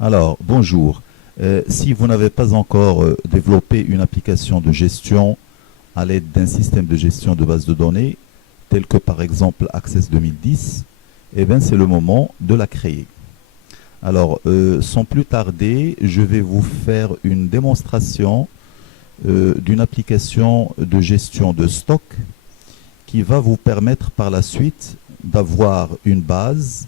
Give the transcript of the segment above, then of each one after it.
Alors, bonjour. Si vous n'avez pas encore développé une application de gestion à l'aide d'un système de gestion de base de données, tel que par exemple Access 2010, eh bien c'est le moment de la créer. Alors, sans plus tarder, je vais vous faire une démonstration d'une application de gestion de stock qui va vous permettre par la suite d'avoir une base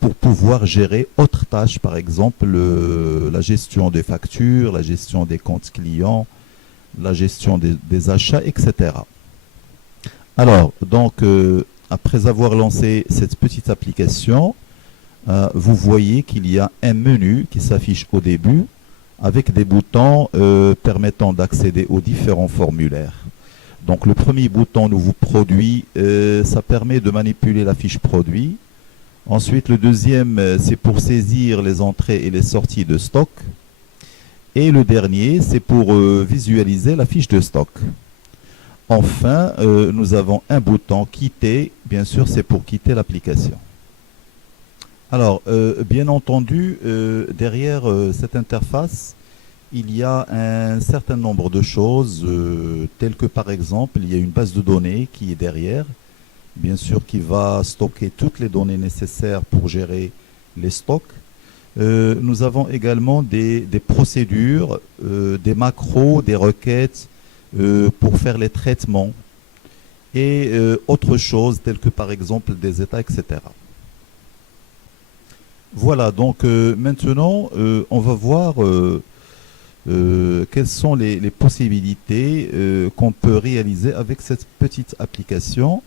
pour pouvoir gérer autres tâches, par exemple la gestion des factures, la gestion des comptes clients, la gestion des achats, etc. Alors, donc, après avoir lancé cette petite application, vous voyez qu'il y a un menu qui s'affiche au début avec des boutons permettant d'accéder aux différents formulaires. Donc, le premier bouton Nouveau produit, ça permet de manipuler la fiche produit. Ensuite, le deuxième, c'est pour saisir les entrées et les sorties de stock. Et le dernier, c'est pour visualiser la fiche de stock. Enfin, nous avons un bouton quitter. Bien sûr, c'est pour quitter l'application. Alors, bien entendu, derrière cette interface, il y a un certain nombre de choses, telles que par exemple, il y a une base de données qui est derrière, bien sûr, qui va stocker toutes les données nécessaires pour gérer les stocks. Nous avons également des procédures, des macros, des requêtes pour faire les traitements et autre chose, telles que par exemple des états, etc. Voilà, donc maintenant, on va voir quelles sont les possibilités qu'on peut réaliser avec cette petite application.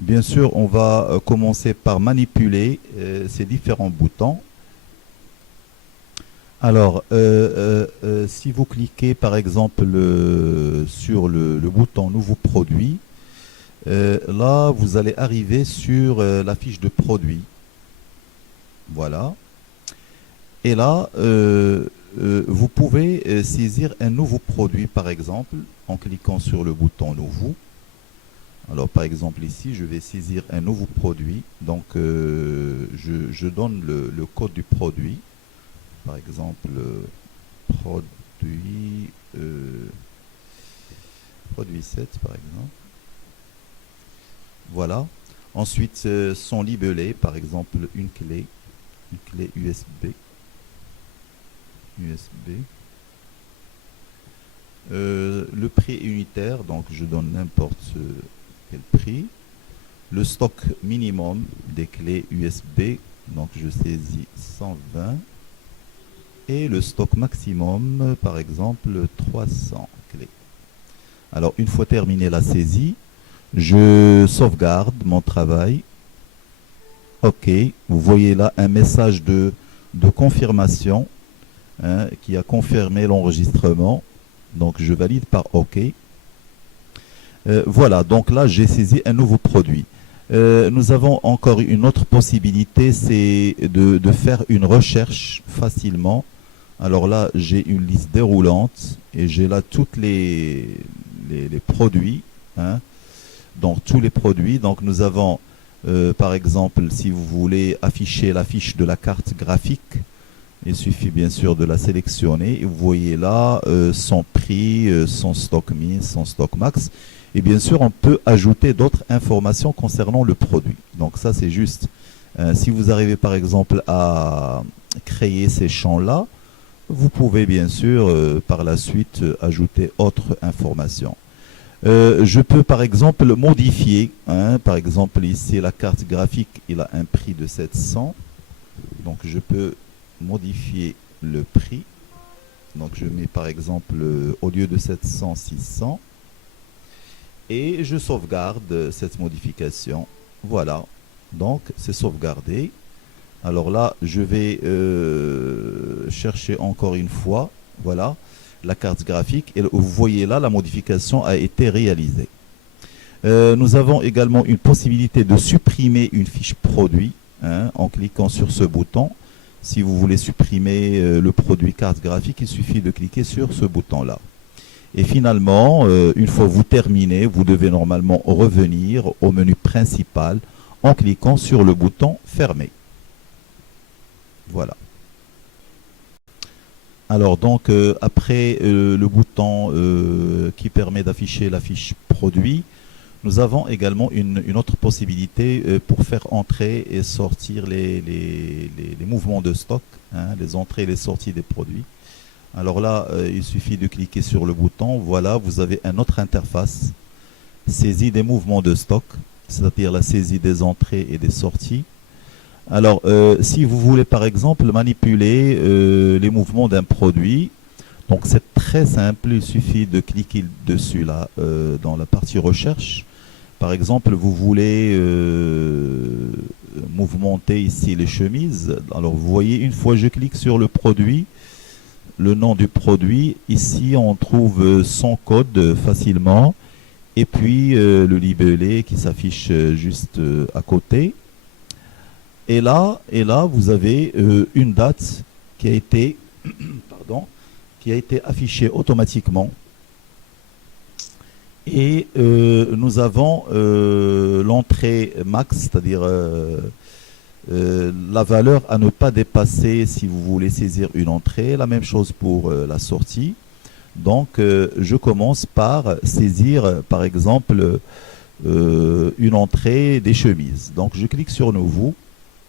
Bien sûr, on va commencer par manipuler ces différents boutons. Alors, si vous cliquez par exemple sur le bouton Nouveau produit, là, vous allez arriver sur la fiche de produit. Voilà. Et là, vous pouvez saisir un nouveau produit, par exemple, en cliquant sur le bouton Nouveau. Alors, par exemple, ici, je vais saisir un nouveau produit. Donc, je donne le code du produit. Par exemple, produit, produit 7, par exemple. Voilà. Ensuite, sont libellés, par exemple, une clé USB. Le prix unitaire, donc je donne n'importe quel prix. Le stock minimum des clés USB, donc je saisis 120. Et le stock maximum, par exemple, 300 clés. Alors, une fois terminé la saisie, je sauvegarde mon travail. OK, vous voyez là un message de confirmation qui a confirmé l'enregistrement. Donc, je valide par OK. Voilà, donc là, j'ai saisi un nouveau produit. Nous avons encore une autre possibilité, c'est de faire une recherche facilement. Alors là, j'ai une liste déroulante et j'ai là tous les produits. Donc, tous les produits. Donc, nous avons, par exemple, si vous voulez afficher la fiche de la carte graphique, il suffit bien sûr de la sélectionner. Et vous voyez là son prix, son stock min, son stock max. Et bien sûr, on peut ajouter d'autres informations concernant le produit. Donc ça, c'est juste. Si vous arrivez par exemple à créer ces champs-là, vous pouvez bien sûr par la suite ajouter autres informations. Je peux par exemple modifier. Par exemple, ici, la carte graphique, il a un prix de 700. Donc je peux modifier le prix. Donc je mets par exemple, au lieu de 700, 600. Et je sauvegarde cette modification. Voilà. Donc, c'est sauvegardé. Alors là, je vais chercher encore une fois. Voilà. La carte graphique. Et vous voyez là, la modification a été réalisée. Nous avons également une possibilité de supprimer une fiche produit en cliquant sur ce bouton. Si vous voulez supprimer le produit carte graphique, il suffit de cliquer sur ce bouton-là. Et finalement, une fois vous terminez, vous devez normalement revenir au menu principal en cliquant sur le bouton fermer. Voilà. Alors donc après le bouton qui permet d'afficher la fiche produit, nous avons également une autre possibilité pour faire entrer et sortir les mouvements de stock, hein, les entrées et les sorties des produits. Alors là, il suffit de cliquer sur le bouton. Voilà, vous avez une autre interface, saisie des mouvements de stock, c'est-à-dire la saisie des entrées et des sorties. Alors, si vous voulez par exemple manipuler les mouvements d'un produit, donc c'est très simple, il suffit de cliquer dessus là dans la partie recherche. Par exemple, vous voulez mouvementer ici les chemises. Alors vous voyez, une fois je clique sur le produit, le nom du produit, ici on trouve son code facilement et puis le libellé qui s'affiche juste à côté. Et là, vous avez une date qui a été, pardon, qui a été affichée automatiquement. Et nous avons l'entrée max, c'est-à-dire la valeur à ne pas dépasser si vous voulez saisir une entrée. La même chose pour la sortie. Donc, je commence par saisir, par exemple, une entrée des chemises. Donc, je clique sur Nouveau.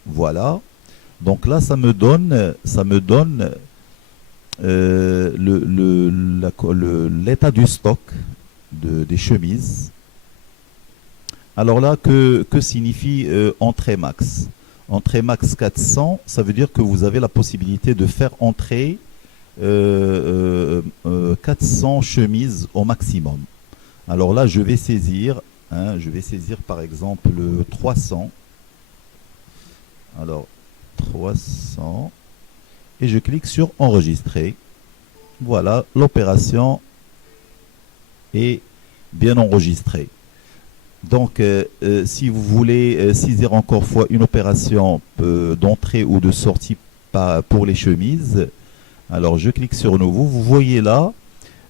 Voilà. Donc là, ça me donne l'état du stock des chemises. Alors là, que signifie entrée max? Entrée max 400, ça veut dire que vous avez la possibilité de faire entrer 400 chemises au maximum. Alors là, je vais saisir par exemple le 300. Alors 300 et je clique sur enregistrer. Voilà, l'opération est bien enregistrée. Donc si vous voulez saisir encore fois une opération d'entrée ou de sortie pour les chemises, alors je clique sur nouveau. Vous voyez là,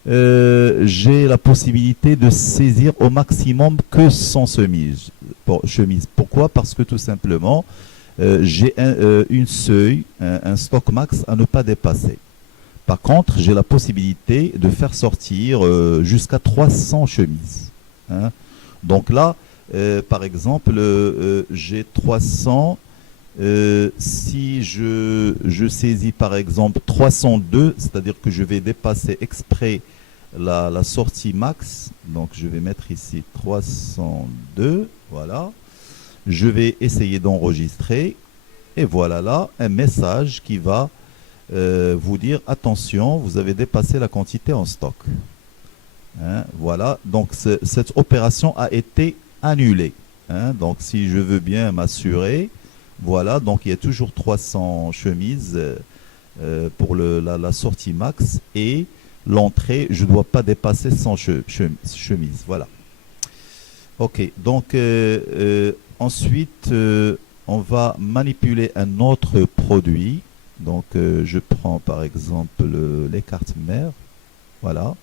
j'ai la possibilité de saisir au maximum que 100 chemises. Pourquoi? Parce que tout simplement j'ai une seuil, un stock max à ne pas dépasser. Par contre, j'ai la possibilité de faire sortir jusqu'à 300 chemises. Hein. Donc là, par exemple, j'ai 300. Si je saisis par exemple 302, c'est-à-dire que je vais dépasser exprès la sortie max. Donc je vais mettre ici 302. Voilà. Je vais essayer d'enregistrer et voilà là un message qui va vous dire attention, vous avez dépassé la quantité en stock. Hein, voilà, donc cette opération a été annulée. Hein, donc si je veux bien m'assurer, voilà, donc il y a toujours 300 chemises pour la sortie max et l'entrée, je ne dois pas dépasser 100 chemises. Voilà. Ok, donc ensuite, on va manipuler un autre produit. Donc, je prends par exemple les cartes mères. Voilà.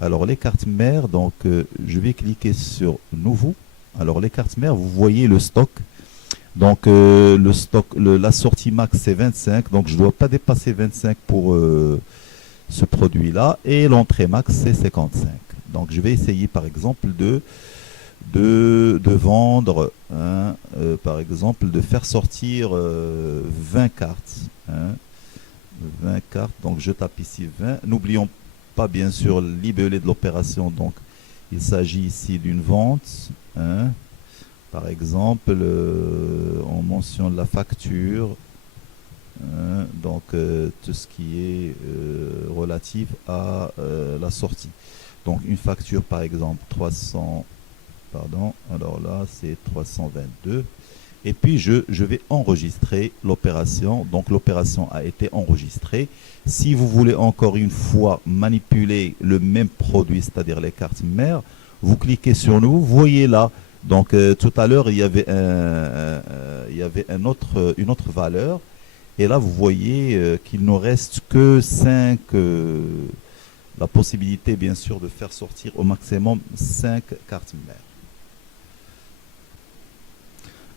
Alors, les cartes mères, donc, je vais cliquer sur Nouveau. Alors, les cartes mères, vous voyez le stock. Donc, le stock, la sortie max, c'est 25. Donc, je ne dois pas dépasser 25 pour ce produit-là. Et l'entrée max, c'est 55. Donc, je vais essayer, par exemple, de vendre, hein, par exemple, de faire sortir 20 cartes. Hein, 20 cartes, donc je tape ici 20. N'oublions pas, bien sûr, le libellé de l'opération. Donc, il s'agit ici d'une vente. Hein, par exemple, on mentionne la facture. Hein, donc, tout ce qui est relatif à la sortie. Donc, une facture, par exemple, 300. Pardon, alors là c'est 322 et puis je vais enregistrer l'opération. Donc l'opération a été enregistrée. Si vous voulez encore une fois manipuler le même produit, c'est-à-dire les cartes mères, vous cliquez sur nous, vous voyez là. Donc tout à l'heure il y avait une autre valeur et là vous voyez qu'il ne reste que 5 la possibilité bien sûr de faire sortir au maximum 5 cartes mères.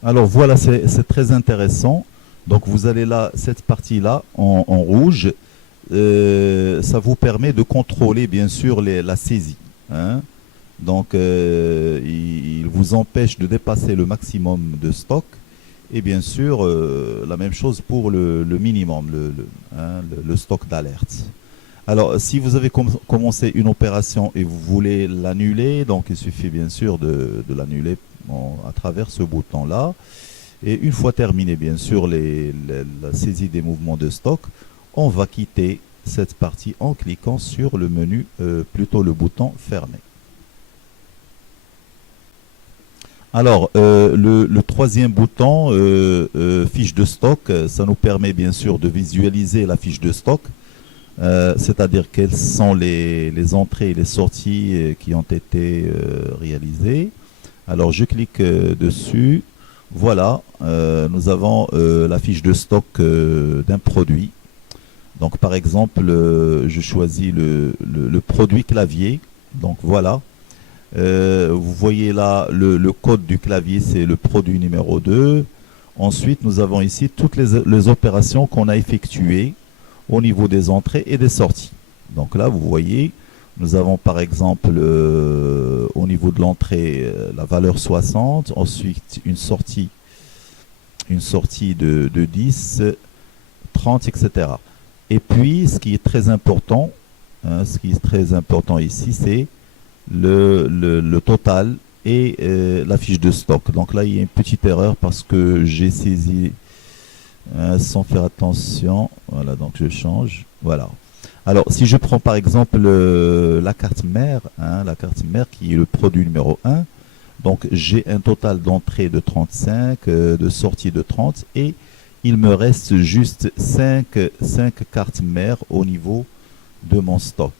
Alors voilà, c'est très intéressant. Donc vous allez là, cette partie-là en rouge, ça vous permet de contrôler bien sûr la saisie, hein. Donc, il vous empêche de dépasser le maximum de stock. Et bien sûr, la même chose pour le minimum, le stock d'alerte. Alors, si vous avez commencé une opération et vous voulez l'annuler, donc il suffit bien sûr de l'annuler à travers ce bouton-là. Et une fois terminé, bien sûr, la saisie des mouvements de stock, on va quitter cette partie en cliquant sur le menu, plutôt le bouton fermé. Alors, le troisième bouton, fiche de stock, ça nous permet bien sûr de visualiser la fiche de stock, c'est-à-dire quelles sont les entrées et les sorties qui ont été réalisées. Alors, je clique dessus. Voilà, nous avons la fiche de stock d'un produit. Donc, par exemple, je choisis le produit clavier. Donc, voilà. Vous voyez là le code du clavier, c'est le produit numéro 2. Ensuite, nous avons ici toutes les opérations qu'on a effectuées au niveau des entrées et des sorties. Donc là, vous voyez, nous avons par exemple au niveau de l'entrée la valeur 60, ensuite une sortie de 10, 30, etc. Et puis, ce qui est très important, hein, ici, c'est le total et la fiche de stock. Donc là, il y a une petite erreur parce que j'ai saisi sans faire attention. Voilà, donc je change. Voilà. Alors, si je prends par exemple la carte mère, hein, la carte mère qui est le produit numéro 1, donc j'ai un total d'entrée de 35, de sortie de 30 et il me reste juste 5 cartes mères au niveau de mon stock.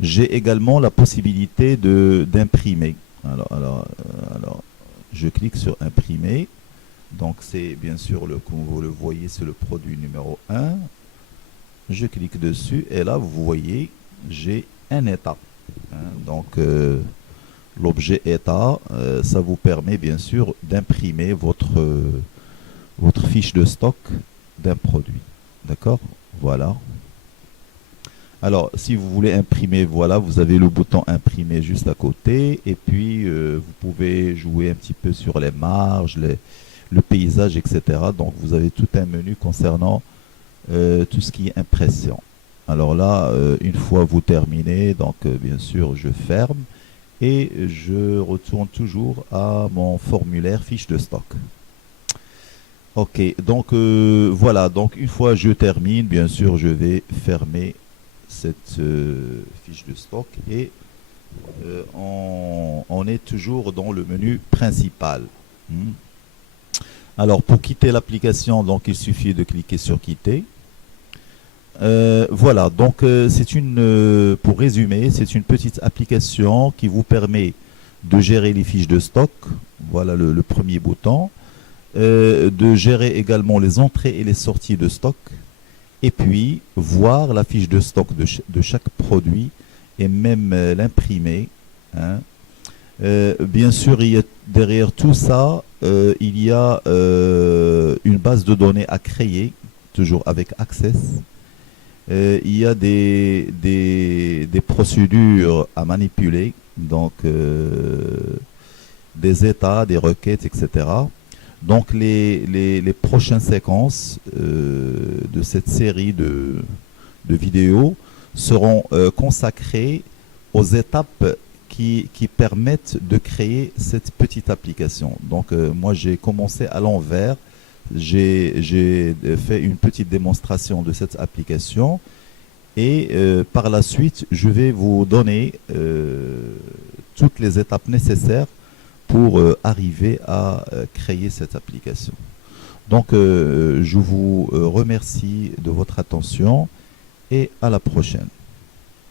J'ai également la possibilité d'imprimer. Alors, je clique sur imprimer. Donc, c'est bien sûr, comme vous le voyez, c'est le produit numéro 1. Je clique dessus et là, vous voyez, j'ai un état. Hein, donc, l'objet état, ça vous permet bien sûr d'imprimer votre fiche de stock d'un produit. D'accord? Voilà. Alors, si vous voulez imprimer, voilà, vous avez le bouton imprimer juste à côté. Et puis, vous pouvez jouer un petit peu sur les marges, le paysage, etc. Donc, vous avez tout un menu concernant tout ce qui est impression. Alors là, une fois vous terminez, donc bien sûr, je ferme. Et je retourne toujours à mon formulaire fiche de stock. Ok, donc voilà. Donc, une fois je termine, bien sûr, je vais fermer cette fiche de stock et on est toujours dans le menu principal. Alors pour quitter l'application, donc il suffit de cliquer sur quitter. Voilà, donc pour résumer, c'est une petite application qui vous permet de gérer les fiches de stock. Voilà le premier bouton. De gérer également les entrées et les sorties de stock. Et puis, voir la fiche de stock de chaque produit et même l'imprimer. Hein. Bien sûr, derrière tout ça, il y a une base de données à créer, toujours avec Access. Il y a des procédures à manipuler, donc des états, des requêtes, etc. Donc les prochaines séquences de cette série de vidéos seront consacrées aux étapes qui permettent de créer cette petite application. Donc moi j'ai commencé à l'envers, j'ai fait une petite démonstration de cette application et par la suite je vais vous donner toutes les étapes nécessaires pour arriver à créer cette application. Donc, je vous remercie de votre attention et à la prochaine.